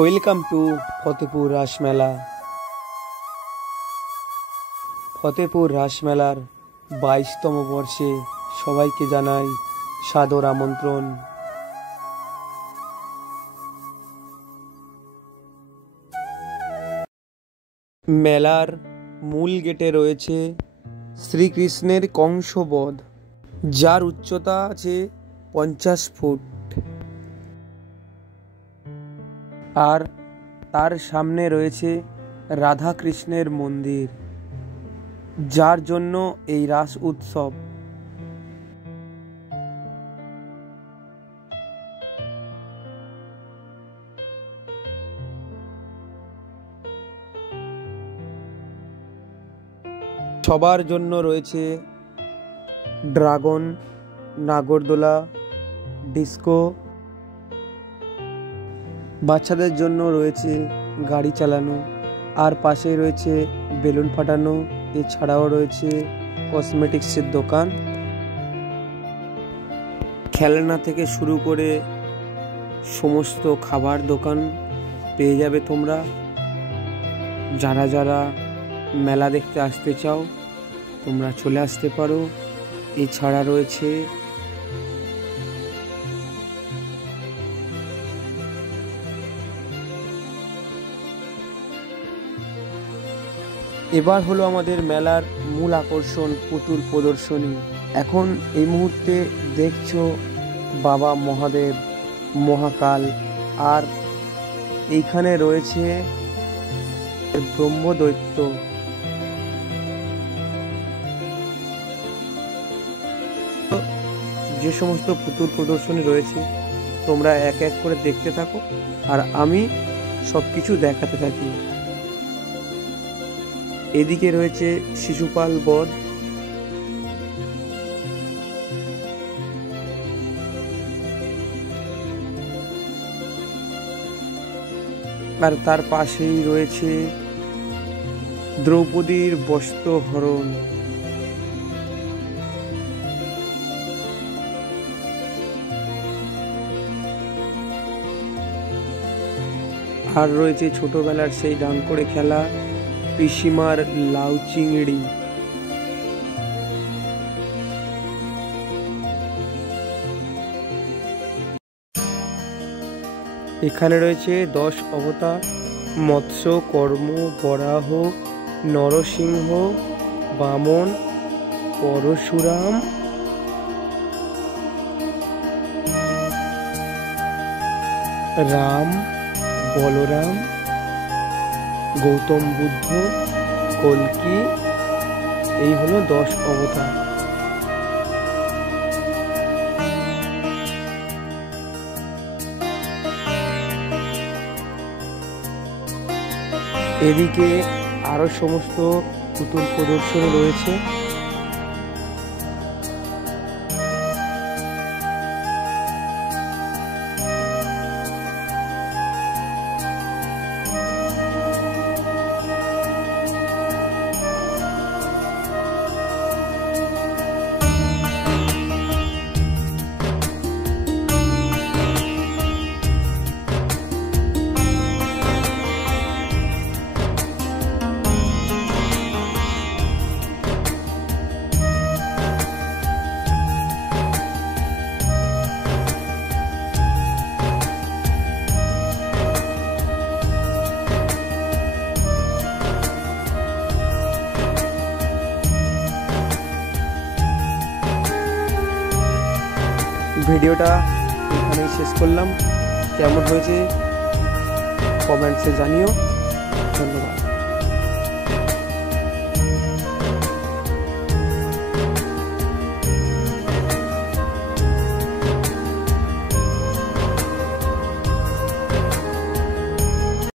Welcome to Fatehpur Rasmela. Fatehpur রাসমেলার 22তম বর্ষে সবাইকে জানাই সাদর আমন্ত্রণ। মেলার মূল গেটে রয়েছে শ্রীকৃষ্ণের কংসবধ, যার উচ্চতা আছে 50 ফুট, আর তার সামনে রয়েছে রাধা কৃষ্ণের মন্দির, যার জন্য এই রাস উৎসব। সবার জন্য রয়েছে ড্রাগন, নাগরদোলা, ডিস্কো। বাচ্চাদের জন্য রয়েছে গাড়ি চালানো, আর পাশে রয়েছে বেলুন ফাটানো। এছাড়াও রয়েছে কসমেটিক্সের দোকান, খেলনা থেকে শুরু করে সমস্ত খাবার দোকান পেয়ে যাবে তোমরা। যারা যারা মেলা দেখতে আসতে চাও তোমরা চলে আসতে পারো। এছাড়া রয়েছে এবার হলো আমাদের মেলার মূল আকর্ষণ, পুতুল প্রদর্শনী। এখন এই মুহূর্তে দেখছো বাবা মহাদেব, মহাকাল, আর এইখানে রয়েছে ব্রহ্মদৈত্য। যে সমস্ত পুতুল প্রদর্শনী রয়েছে তোমরা এক এক করে দেখতে থাকো, আর আমি সবকিছু দেখাতে থাকি। এদিকে রয়েছে শিশুপাল বধ, আর তার পাশেই রয়েছে দ্রৌপদীর বস্ত্রহরণ। আর রয়েছে ছোটবেলার সেই ডাং করে খেলা, পিসিমার লাউ চিংড়ি। এখানে রয়েছে 10 অবতার: মৎস্য, কর্ম, বরাহ, নরসিংহ, বামন, পরশুরাম, রাম, বলরাম, গৌতম বুদ্ধ, কল্কি। এই হলো 10 অবতার। এদিকে আরো সমস্ত পুতুল প্রদর্শনী রয়েছে। ভিডিওটা এখানেই শেষ করলাম। কেমন হয়েছে কমেন্টসে জানিও। ধন্যবাদ।